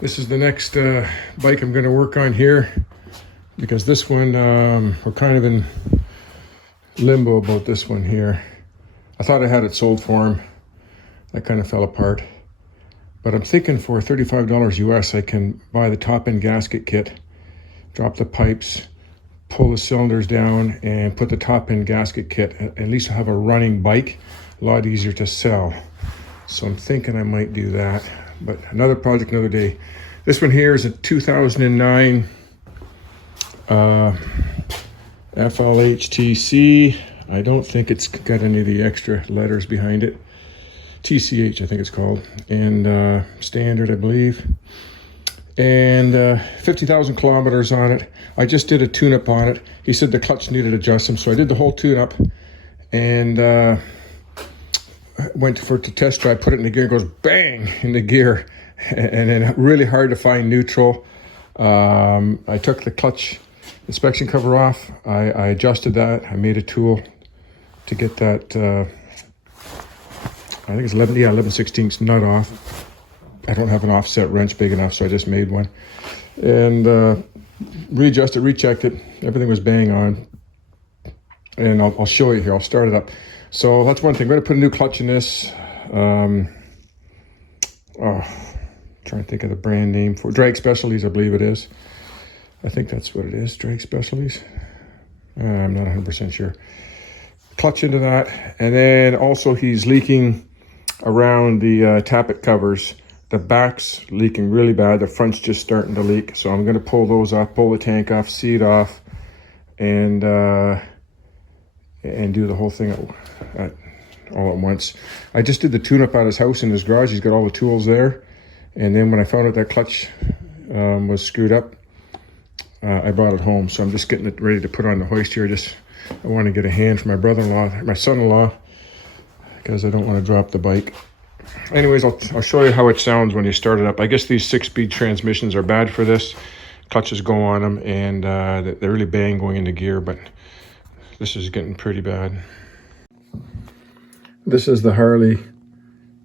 This is the next bike I'm going to work on here, because this one, we're kind of in limbo about this one here. I thought I had it sold for him. That kind of fell apart. But I'm thinking for $35 US, I can buy the top end gasket kit, drop the pipes, pull the cylinders down, and put the top end gasket kit. At least I'll have a running bike, a lot easier to sell. So I'm thinking I might do that. But another project, another day. This one here is a 2009 FLHTC. I don't think it's got any of the extra letters behind it. TCH, I think it's called. And standard, I believe. And 50,000 kilometers on it. I just did a tune-up on it. He said the clutch needed adjusting, so I did the whole tune-up. And went for it to test drive, put it in the gear, it goes bang in the gear, and then really hard to find neutral. I took the clutch inspection cover off. I adjusted that. I made a tool to get that, I think it's 11/16 nut off. I don't have an offset wrench big enough, so I just made one. And readjusted, rechecked it. Everything was bang on. And I'll show you here. I'll start it up. So that's one thing. We're going to put a new clutch in this. Trying to think of the brand name for Drag Specialties, I believe it is. I think that's what it is, Drag Specialties. I'm not 100% sure. Clutch into that. And then also he's leaking around the tappet covers. The back's leaking really bad. The front's just starting to leak. So I'm going to pull those off, pull the tank off, seat off, and do the whole thing all at once. I just did the tune-up at his house in his garage. He's got all the tools there. And then when I found out that clutch was screwed up, I brought it home. So I'm just getting it ready to put on the hoist here. I want to get a hand for my brother-in-law, my son-in-law, because I don't want to drop the bike. Anyways, I'll show you how it sounds when you start it up. I guess these 6-speed transmissions are bad for this. Clutches go on them, and they're really bang going into gear, but this is getting pretty bad. This is the Harley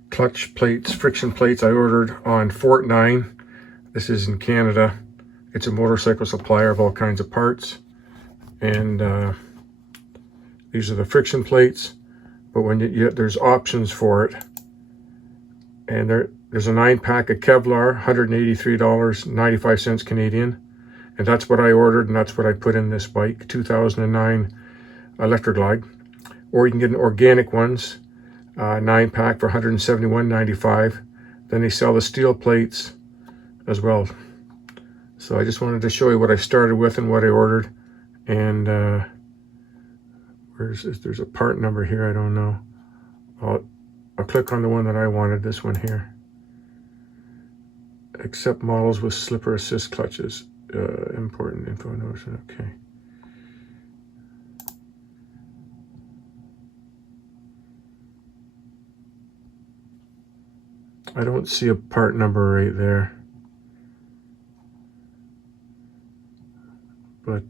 clutch plates, friction plates I ordered on Fortnine. This is in Canada. It's a motorcycle supplier of all kinds of parts. And these are the friction plates. But when there's options for it. And there's a 9-pack of Kevlar, $183.95 Canadian. And that's what I ordered, and that's what I put in this bike, 2009 Electroglide. Or you can get an organic ones, 9-pack for $171.95. Then they sell the steel plates as well. So I just wanted to show you what I started with and what I ordered. And where's this? There's a part number here, I don't know. I'll click on the one that I wanted, this one here. Accept models with slipper assist clutches. Important info notion, okay. I don't see a part number right there. But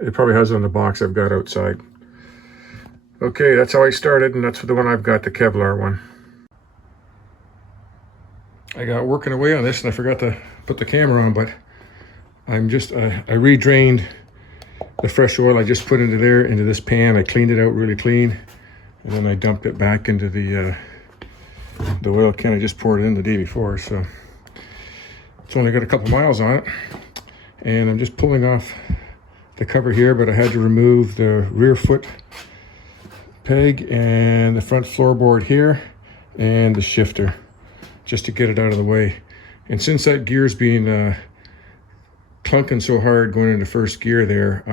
it probably has it on the box I've got outside. Okay, that's how I started, and that's the one I've got, the Kevlar one. I got working away on this, and I forgot to put the camera on, but I redrained the fresh oil I just put into this pan. I cleaned it out really clean, and then I dumped it back into the oil can. I just poured it in the day before, so it's only got a couple miles on it. And I'm just pulling off the cover here, but I had to remove the rear foot peg and the front floorboard here and the shifter just to get it out of the way. And since that gear's being clunking so hard going into first gear there,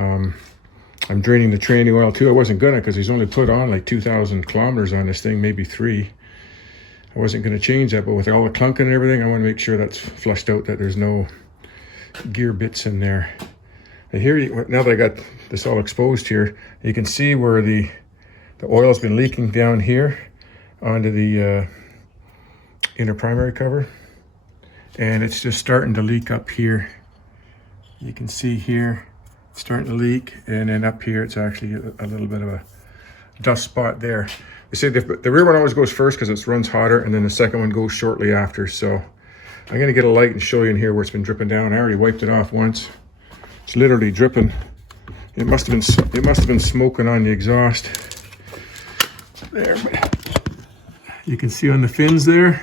I'm draining the TRANNY oil too. I wasn't gonna, because he's only put on like 2,000 kilometers on this thing, maybe 3. I wasn't gonna change that, but with all the clunking and everything, I want to make sure that's flushed out, that there's no gear bits in there. And here, now that I got this all exposed here, you can see where the oil's been leaking down here onto the inner primary cover, and it's just starting to leak up here. You can see here it's starting to leak, and then up here it's actually a little bit of a dust spot there. They say the rear one always goes first because it runs hotter, and then the second one goes shortly after. So I'm gonna get a light and show you in here where it's been dripping down. I already wiped it off once. It's literally dripping. It must have been smoking on the exhaust. There, you can see on the fins there.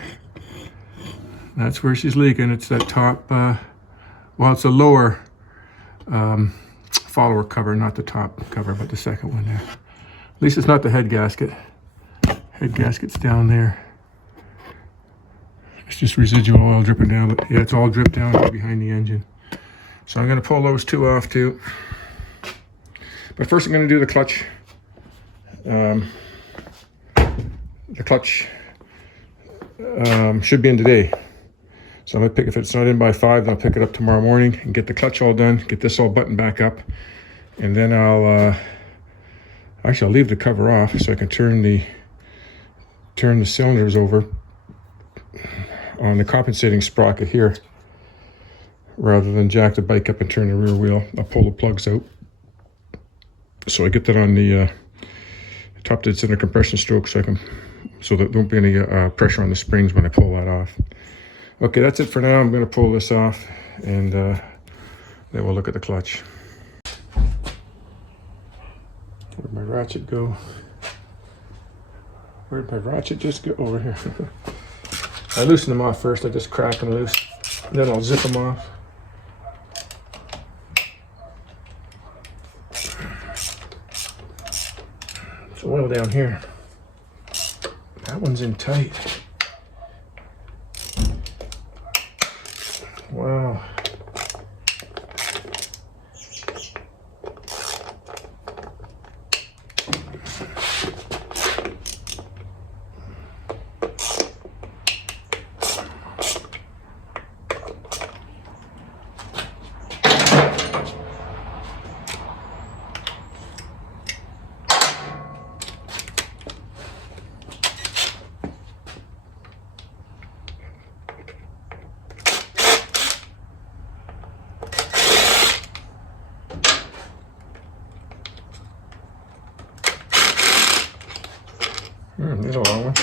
That's where she's leaking. It's that top. Well, it's a lower follower cover, not the top cover, but the second one there. At least it's not the head gasket. Head gasket's down there. It's just residual oil dripping down, but yeah, it's all dripped down behind the engine. So I'm going to pull those two off too. But first I'm going to do the clutch. The clutch should be in today. So I'm going to pick, if it's not in by 5, then I'll pick it up tomorrow morning and get the clutch all done, get this all buttoned back up. And then I'll leave the cover off so I can turn the cylinders over on the compensating sprocket here, rather than jack the bike up and turn the rear wheel. I'll pull the plugs out. So I get that on the top dead center compression stroke so that there won't be any pressure on the springs when I pull that off. Okay, that's it for now. I'm going to pull this off and then we'll look at the clutch. Where'd my ratchet go? Where'd my ratchet just go? Over here. I loosen them off first. I just crack them loose. Then I'll zip them off. There's oil down here. That one's in tight. Wow. There's a long one.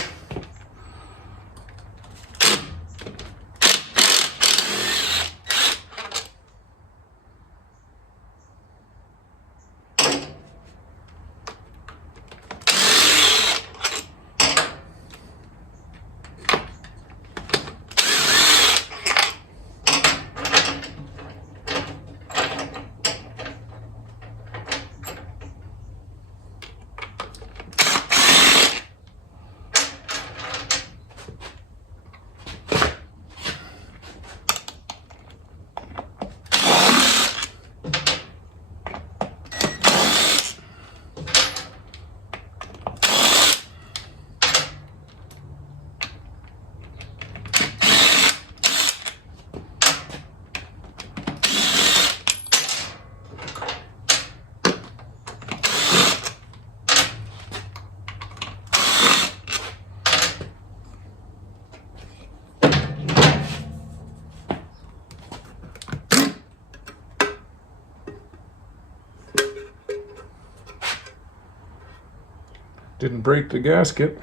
Didn't break the gasket.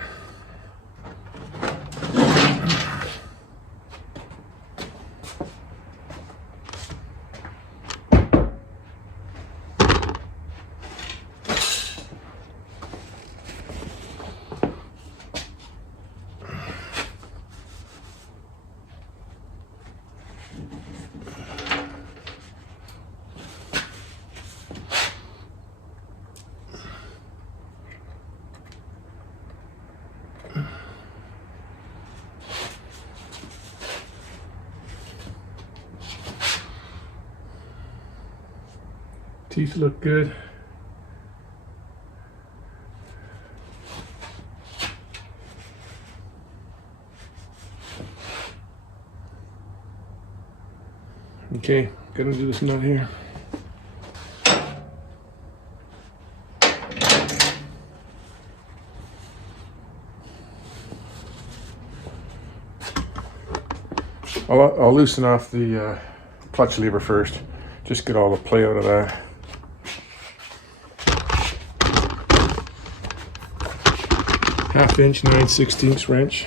Teeth look good. Okay, gonna do this nut here. I'll loosen off the clutch lever first. Just get all the play out of that. Half inch 9/16 wrench.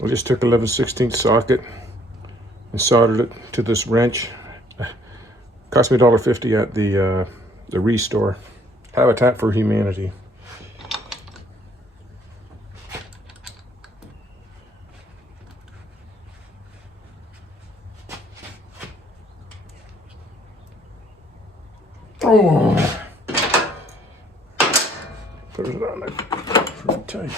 I just took a 11/16 socket and soldered it to this wrench. Cost me $1.50 at the Restore. Habitat for Humanity. Oh, put it on there pretty tight.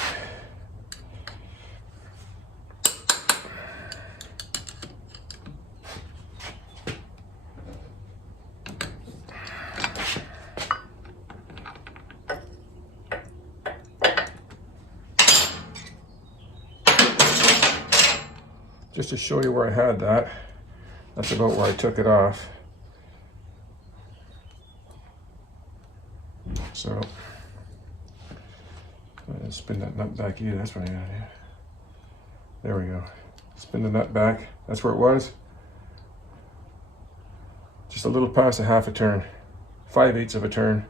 Just to show you where I had that, that's about where I took it off. So, spin that nut back here, that's what I got here. There we go. Spin the nut back, that's where it was. Just a little past a half a turn, 5/8 of a turn.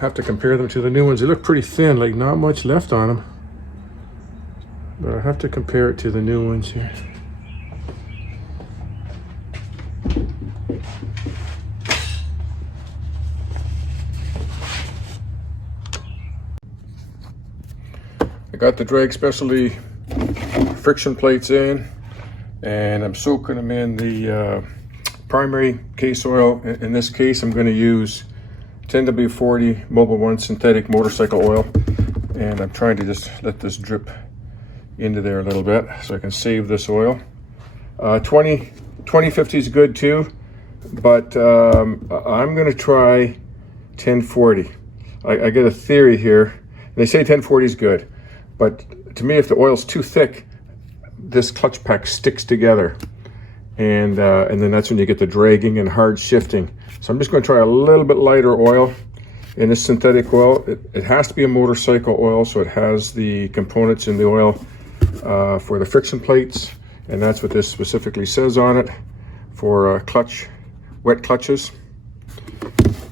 Have to compare them to the new ones. They look pretty thin, like not much left on them. But I have to compare it to the new ones here. I got the Drag Specialty friction plates in, and I'm soaking them in the primary case oil. In this case, I'm going to use 10W40 Mobil 1 synthetic motorcycle oil, and I'm trying to just let this drip into there a little bit so I can save this oil. 2050 is good too, but I'm going to try 1040. I get a theory here. They say 1040 is good, but to me, if the oil's too thick, this clutch pack sticks together, and then that's when you get the dragging and hard shifting. So I'm just going to try a little bit lighter oil in this synthetic oil. It has to be a motorcycle oil, so it has the components in the oil for the friction plates, and that's what this specifically says on it for wet clutches.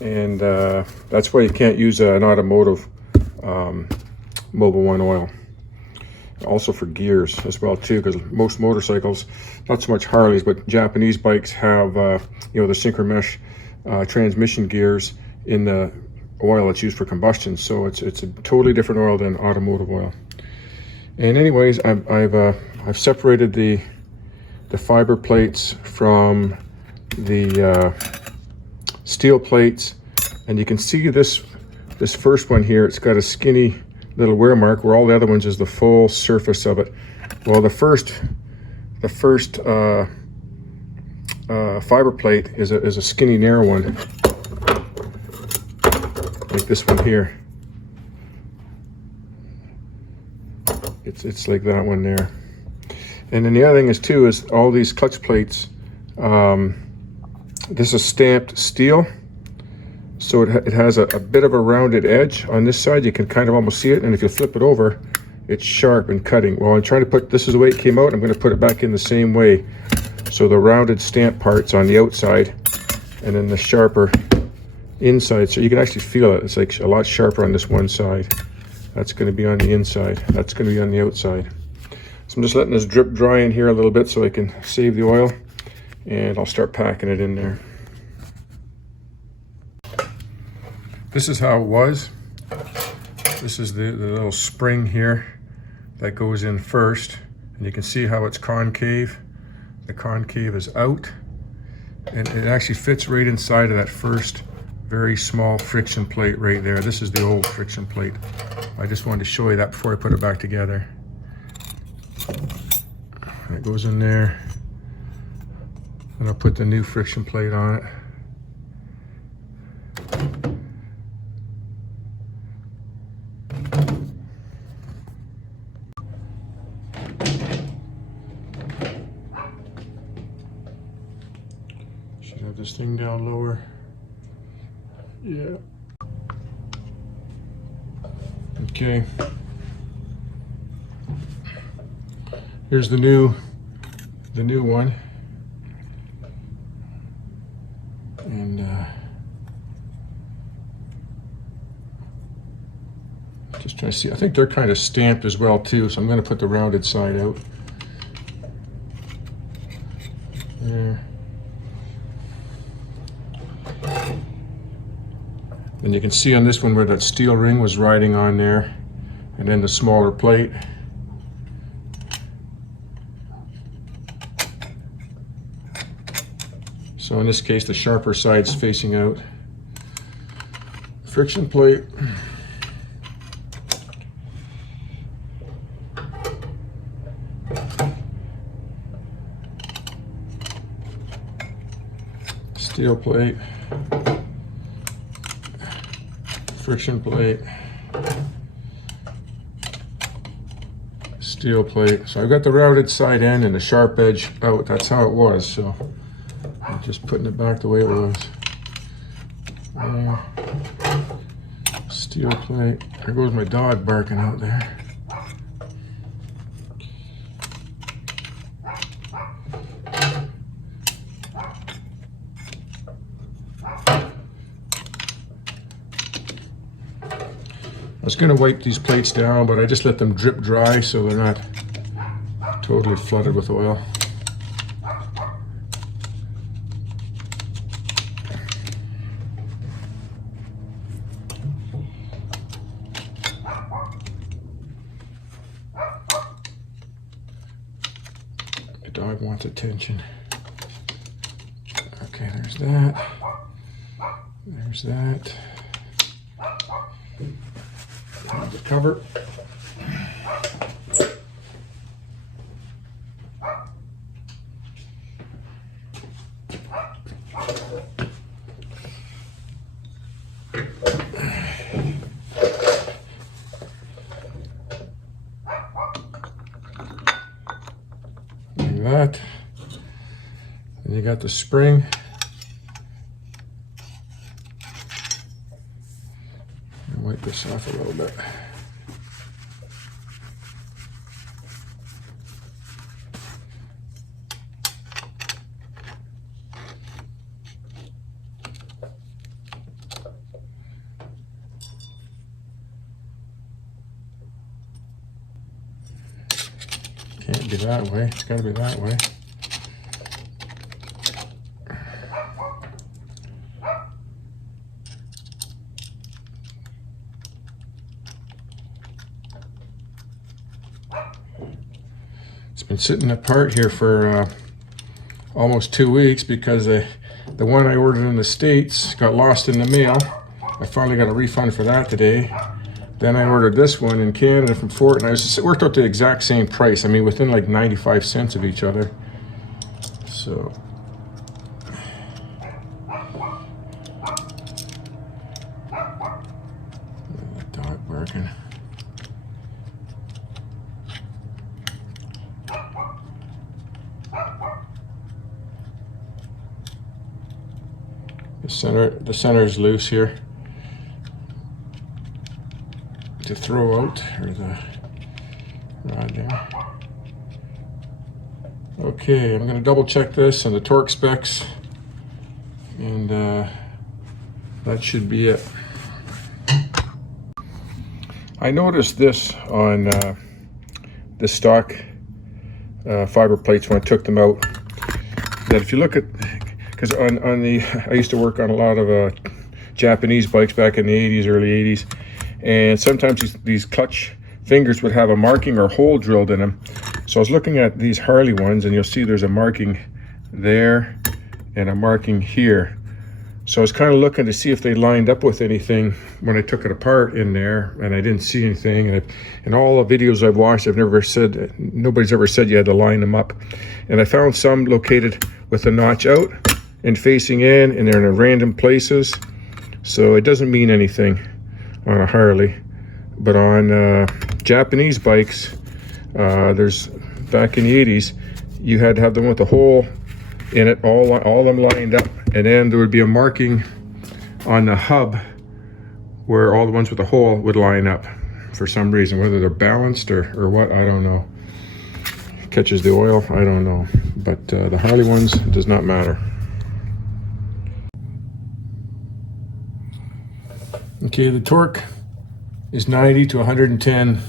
And that's why you can't use an automotive Mobil 1 oil. Also for gears as well too, because most motorcycles, not so much Harleys, but Japanese bikes have the synchro mesh transmission gears in the oil that's used for combustion. So it's a totally different oil than automotive oil. And anyways, I've separated the fiber plates from the steel plates, and you can see this first one here. It's got a skinny little wear mark, where all the other ones is the full surface of it. Well, the first fiber plate is a skinny, narrow one, like this one here. It's like that one there. And then the other thing is too, is all these clutch plates, this is stamped steel. So it has a bit of a rounded edge on this side. You can kind of almost see it. And if you flip it over, it's sharp and cutting. Well, I'm trying to put, this is the way it came out. I'm going to put it back in the same way. So the rounded stamp part's on the outside and then the sharper inside. So you can actually feel it. It's like a lot sharper on this one side. That's going to be on the inside. That's going to be on the outside. So I'm just letting this drip dry in here a little bit so I can save the oil. And I'll start packing it in there. This is how it was. This is the little spring here that goes in first. And you can see how it's concave. The concave is out. And it actually fits right inside of that first very small friction plate right there. This is the old friction plate. I just wanted to show you that before I put it back together. It goes in there. And I'll put the new friction plate on it. Should have this thing down lower. Yeah. Okay. Here's the new one. And just trying to see. I think they're kind of stamped as well too, so I'm going to put the rounded side out. There. And you can see on this one where that steel ring was riding on there, and then the smaller plate. So in this case, the sharper side's facing out. Friction plate. Steel plate. Friction plate. Steel plate. So I've got the routed side end and the sharp edge out. That's how it was. So I'm just putting it back the way it was. Steel plate. There goes my dog barking out there. I was going to wipe these plates down, but I just let them drip dry so they're not totally flooded with oil. The dog wants attention. Okay, there's that. There's that. The cover. Like that. And you got the spring. Wipe this off a little bit. Can't be that way. It's got to be that way. It's been sitting apart here for almost 2 weeks because the one I ordered in the States got lost in the mail. I finally got a refund for that today. Then I ordered this one in Canada from Fort, and it worked out the exact same price. I mean, within like 95 cents of each other. So. The dog barking. The center is loose here to throw out, or the rod there. Okay, I'm going to double check this and the torque specs, and that should be it. I noticed this on the stock fiber plates when I took them out, that if you look at, because on the, I used to work on a lot of Japanese bikes back in the 80s, early 80s, and sometimes these clutch fingers would have a marking or hole drilled in them. So I was looking at these Harley ones, and you'll see there's a marking there and a marking here. So I was kind of looking to see if they lined up with anything when I took it apart in there, and I didn't see anything. And in all the videos I've watched, nobody's ever said you had to line them up. And I found some located with a notch out and facing in, and they're in random places. So it doesn't mean anything on a Harley. But on Japanese bikes, there's, back in the 80s, you had to have them with a hole in it, all of them lined up, and then there would be a marking on the hub where all the ones with the hole would line up for some reason, whether they're balanced or what, I don't know. Catches the oil, I don't know. But the Harley ones, it does not matter. Okay, the torque is 90 to 110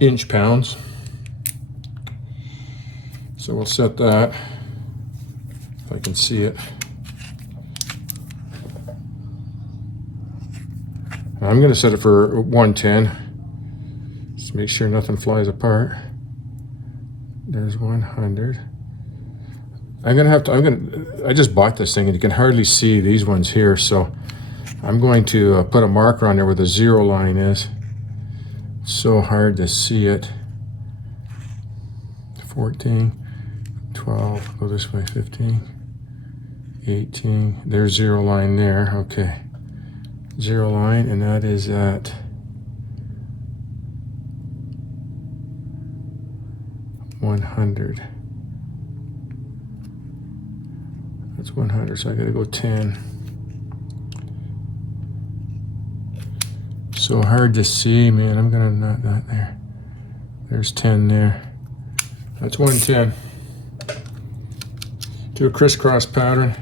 inch-pounds. So we'll set that, if I can see it. I'm going to set it for 110. Just make sure nothing flies apart. There's 100. I just bought this thing and you can hardly see these ones here, so I'm going to put a marker on there where the 0 line is. It's so hard to see it. 14, 12, go this way, 15, 18, there's 0 line there, okay. 0 line, and that is at 100. That's 100, so I gotta go 10. So hard to see, man. I'm gonna not there. There's 10 there. That's 110. Do a crisscross pattern.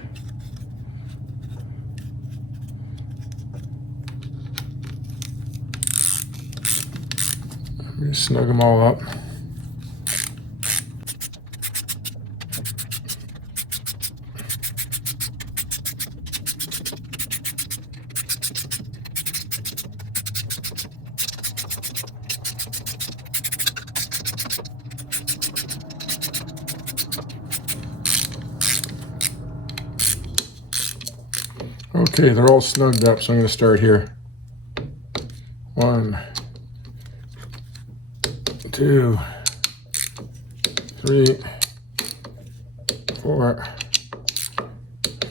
I'm gonna snug them all up. Okay, they're all snugged up, so I'm going to start here. 1, 2, 3, 4,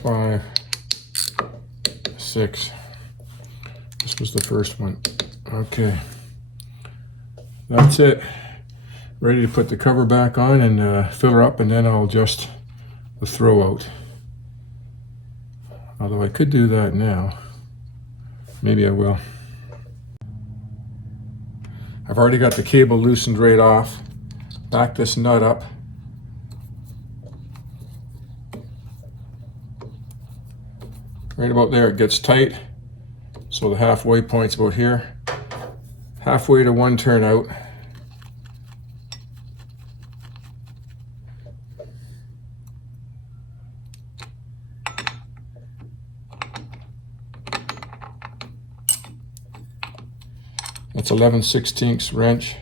5, 6. This was the first one. Okay, that's it. Ready to put the cover back on and fill her up, and then I'll adjust the throw out. Although I could do that now. Maybe I will. I've already got the cable loosened right off. Back this nut up. Right about there it gets tight. So the halfway point's about here. Halfway to one turn out. That's 11/16 wrench.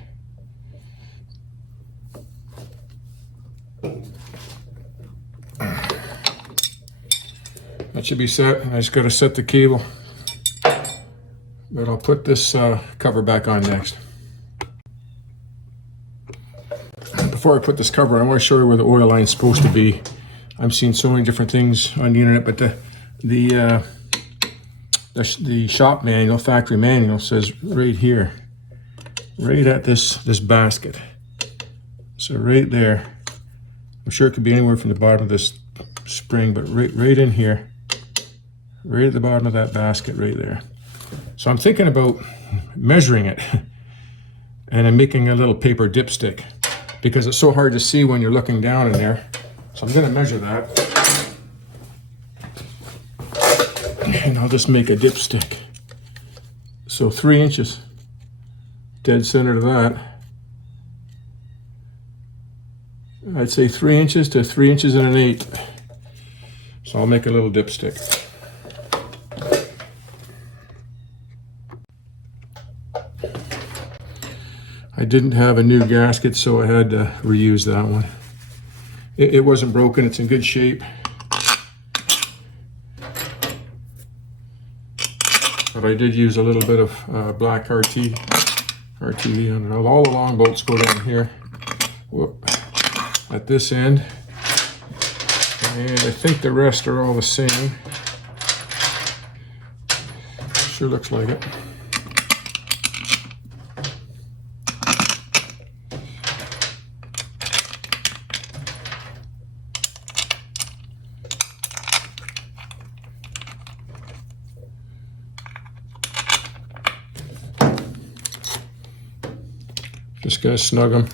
That should be set. I just got to set the cable. But I'll put this cover back on next. Before I put this cover on, I want to show you where the oil line's supposed to be. I've seen so many different things on the internet, but the shop manual, factory manual, says right here, right at this basket. So right there. I'm sure it could be anywhere from the bottom of this spring, but right in here. right at the bottom of that basket right there. So I'm thinking about measuring it, and I'm making a little paper dipstick because it's so hard to see when you're looking down in there. So I'm going to measure that, and I'll just make a dipstick. So 3 inches, dead center to that. I'd say 3 inches to 3 inches and 1/8. So I'll make a little dipstick. I didn't have a new gasket, so I had to reuse that one. It wasn't broken, it's in good shape. But I did use a little bit of black RTV on it. All the long bolts go down here. Whoop. At this end. And I think the rest are all the same. Sure looks like it. Just gotta snug them.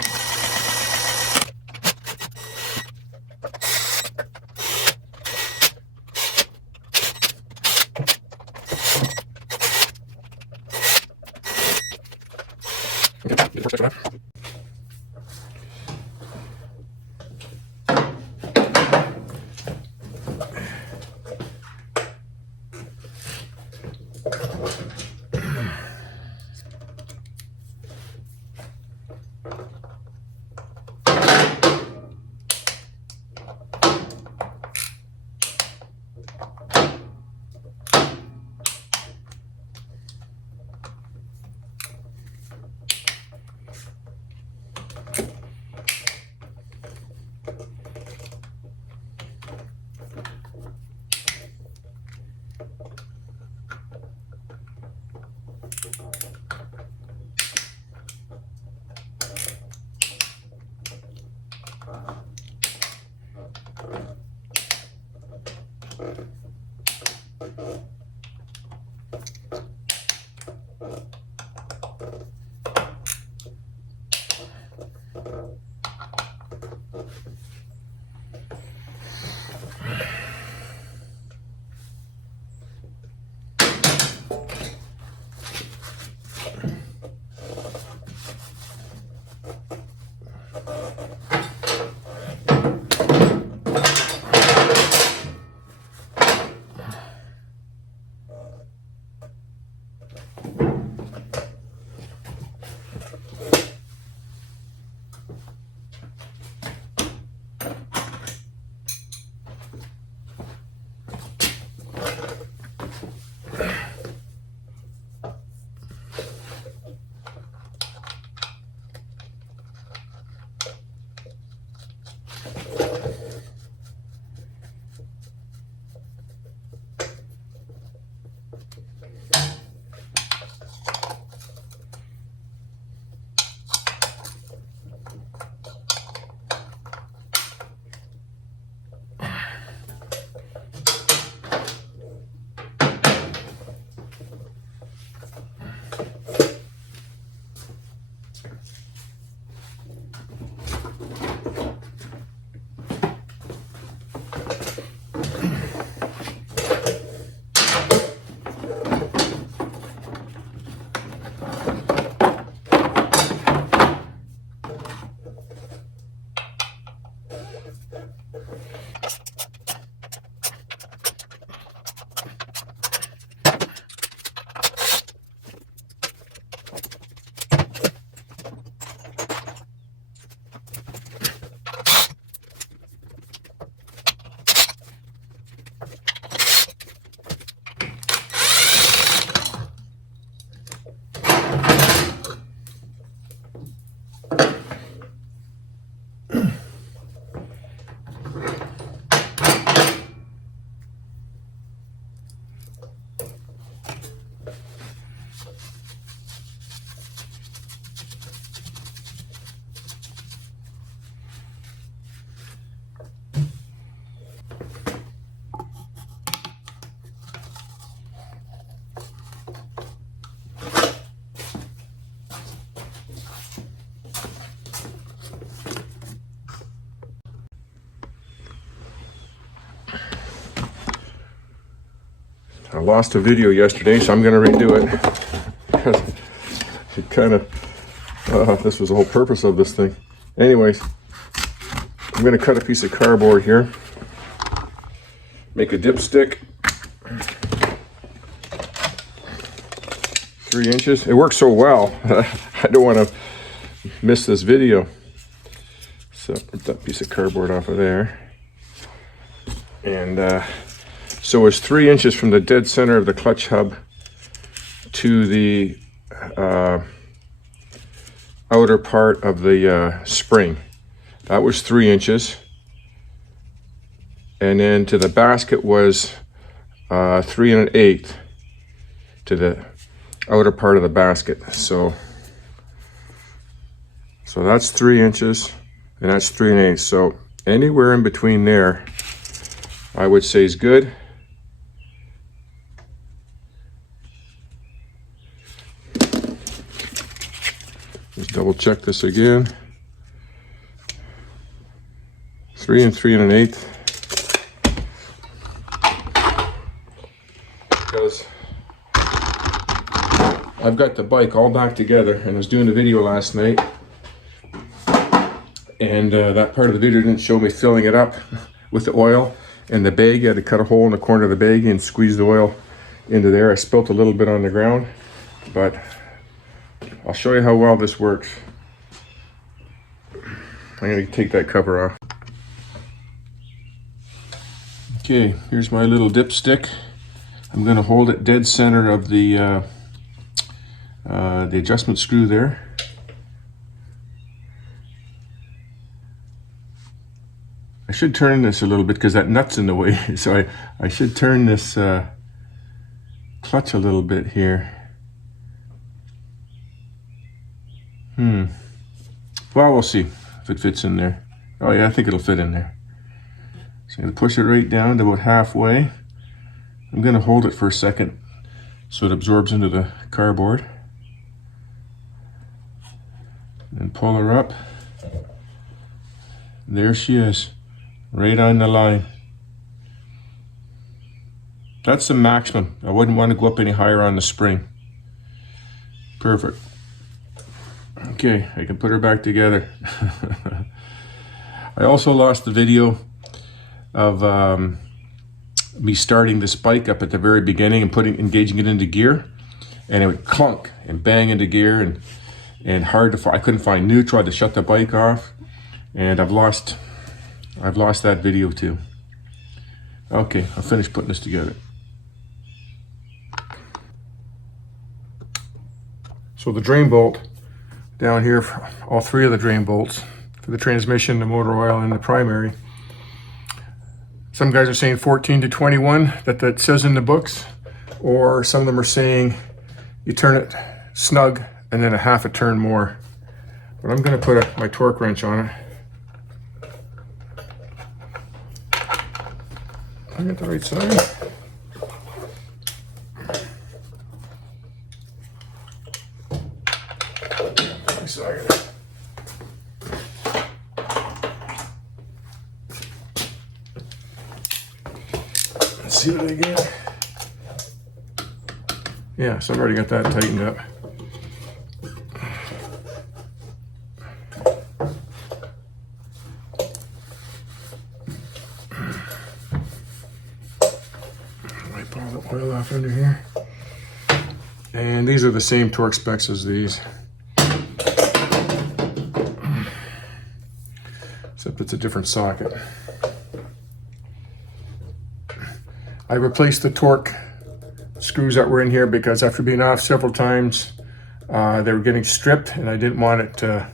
lost a video yesterday, so I'm going to redo it. It kind of, this was the whole purpose of this thing. Anyways, I'm going to cut a piece of cardboard here, make a dipstick, 3 inches. It works so well, I don't want to miss this video. So get that piece of cardboard off of there. And so it's 3 inches from the dead center of the clutch hub to the outer part of the spring. That was 3 inches. And then to the basket was 3 1/8 to the outer part of the basket. So that's 3 inches, and that's 3 1/8. So anywhere in between there, I would say is good. Just double check this again. 3 and 3 1/8. Because I've got the bike all back together, and I was doing a video last night, and that part of the video didn't show me filling it up with the oil. And the bag, you had to cut a hole in the corner of the bag and squeeze the oil into there. I spilt a little bit on the ground, but I'll show you how well this works. I'm going to take that cover off. Okay, here's my little dipstick. I'm going to hold it dead center of the adjustment screw there. I should turn this a little bit because that nut's in the way. So I should turn this clutch a little bit here. Well, we'll see if it fits in there. Oh yeah, I think it'll fit in there. So I'm going to push it right down to about halfway. I'm going to hold it for a second so it absorbs into the cardboard. And pull her up. There she is. Right on the line. That's the maximum. I wouldn't want to go up any higher on the spring. Perfect. Okay, I can put her back together. I also lost the video of me starting this bike up at the very beginning and engaging it into gear, and it would clunk and bang into gear, and hard to find. I couldn't find neutral. I had to shut the bike off, and I've lost that video too. Okay, I'll finish putting this together. So the drain bolt down here, all 3 of the drain bolts for the transmission, the motor oil, and the primary. Some guys are saying 14 to 21, that says in the books, or some of them are saying you turn it snug and then a half a turn more. But I'm going to put my torque wrench on it. I got the right side. Right side. Let's see what I get. Yeah, so I've already got that tightened up. Oil off under here, and these are the same torque specs as these, except it's a different socket. I replaced the torque screws that were in here because after being off several times, they were getting stripped, and I didn't want it to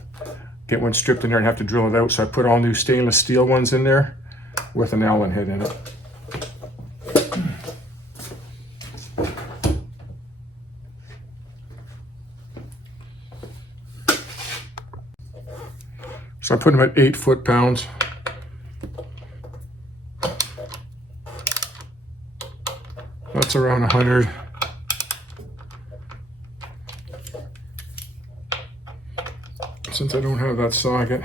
get one stripped in there and have to drill it out. So I put all new stainless steel ones in there with an Allen head in it. So I put them at 8 foot-pounds. That's around 100. Since I don't have that socket.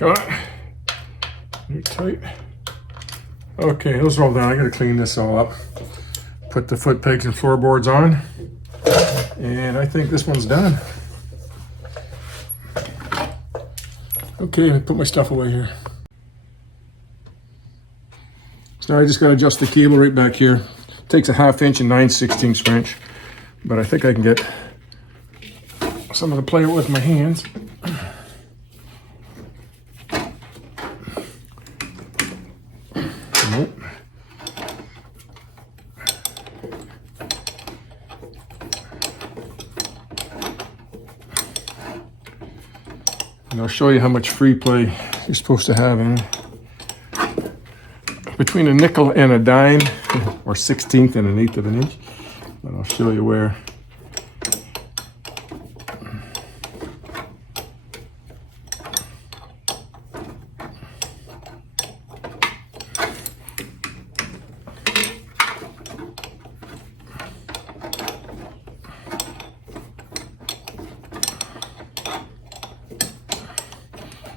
Come on. You're tight. Okay, those are all done. I gotta clean this all up. Put the foot pegs and floorboards on. And I think this one's done. Okay, let me put my stuff away here. So I just gotta adjust the cable right back here. Takes a 1/2 inch and 9/16 wrench. But I think I can get something to play with my hands. Nope. And I'll show you how much free play you're supposed to have in it. Between a nickel and a dime, or 1/16 and 1/8 of an inch. But I'll show you where.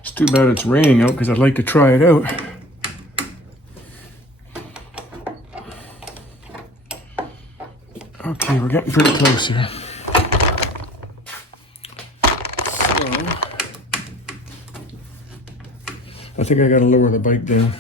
It's too bad it's raining out because I'd like to try it out. Okay, we're getting pretty close here. So, I think I gotta lower the bike down.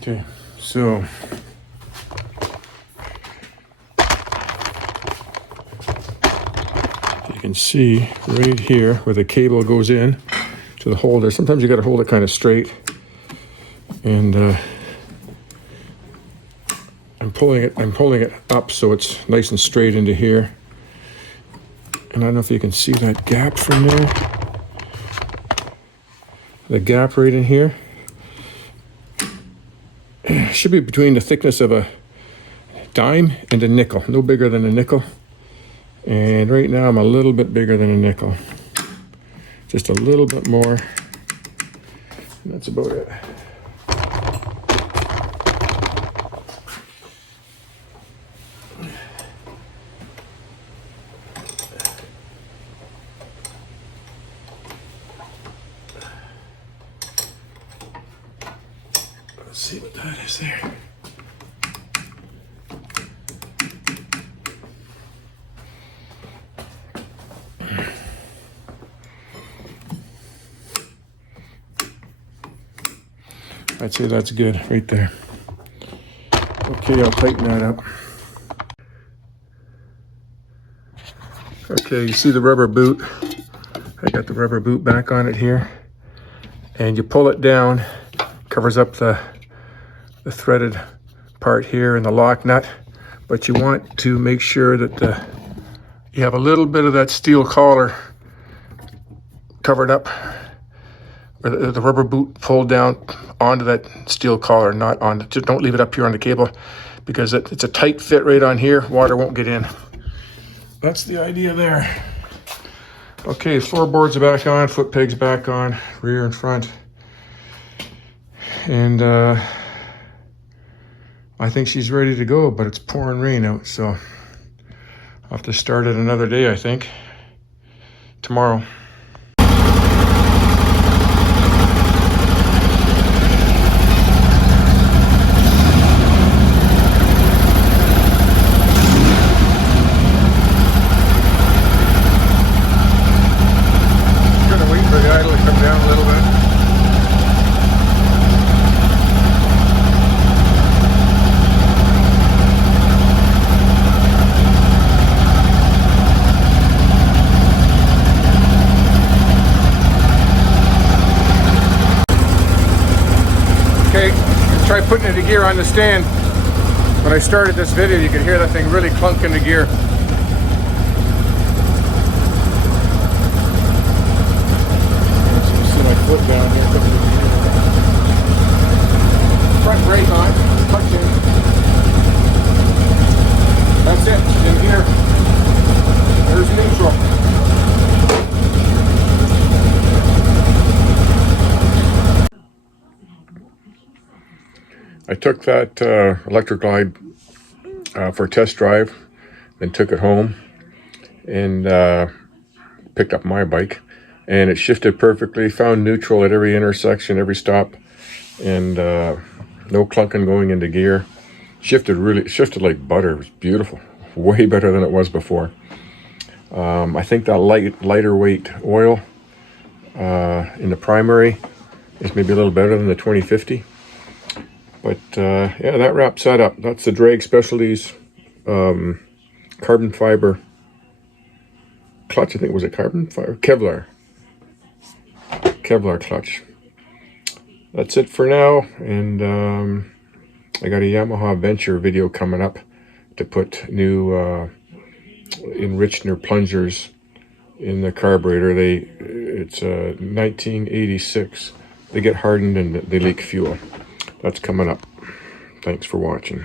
Okay, so you can see right here where the cable goes in to the holder. Sometimes you got to hold it kind of straight, and I'm pulling it up so it's nice and straight into here. And I don't know if you can see that gap from there. The gap right in here. Should be between the thickness of a dime and a nickel, no bigger than a nickel. And right now I'm a little bit bigger than a nickel. Just a little bit more. And that's about it. Let's see what that is there. I'd say that's good right there. Okay, I'll tighten that up. Okay, you see the rubber boot. I got the rubber boot back on it here. And you pull it down, covers up the threaded part here and the lock nut. But you want to make sure that you have a little bit of that steel collar covered up, or the rubber boot pulled down onto that steel collar, not on. Just don't leave it up here on the cable, because it's a tight fit right on here. Water won't get in. That's the idea there. Okay, floorboards are back on, foot pegs back on, rear and front. And I think she's ready to go, but it's pouring rain out, so I'll have to start it another day, I think. Tomorrow. Gonna wait for the idle to come down a little bit. Okay, try putting it in gear on the stand. When I started this video, you could hear that thing really clunk into gear. See my foot down here. Front brake on, tucked in. That's it, in here. There's neutral. I took that electric glide for a test drive, then took it home and picked up my bike, and it shifted perfectly, found neutral at every intersection, every stop, and no clunking going into gear. Shifted like butter. It was beautiful, way better than it was before. I think that lighter weight oil in the primary is maybe a little better than the 2050. But yeah, that wraps that up. That's the Drag Specialties carbon fiber clutch. I think, was it carbon fiber? Kevlar clutch. That's it for now. And I got a Yamaha Venture video coming up to put new enrichener plungers in the carburetor. It's 1986. They get hardened and they leak fuel. That's coming up. Thanks for watching.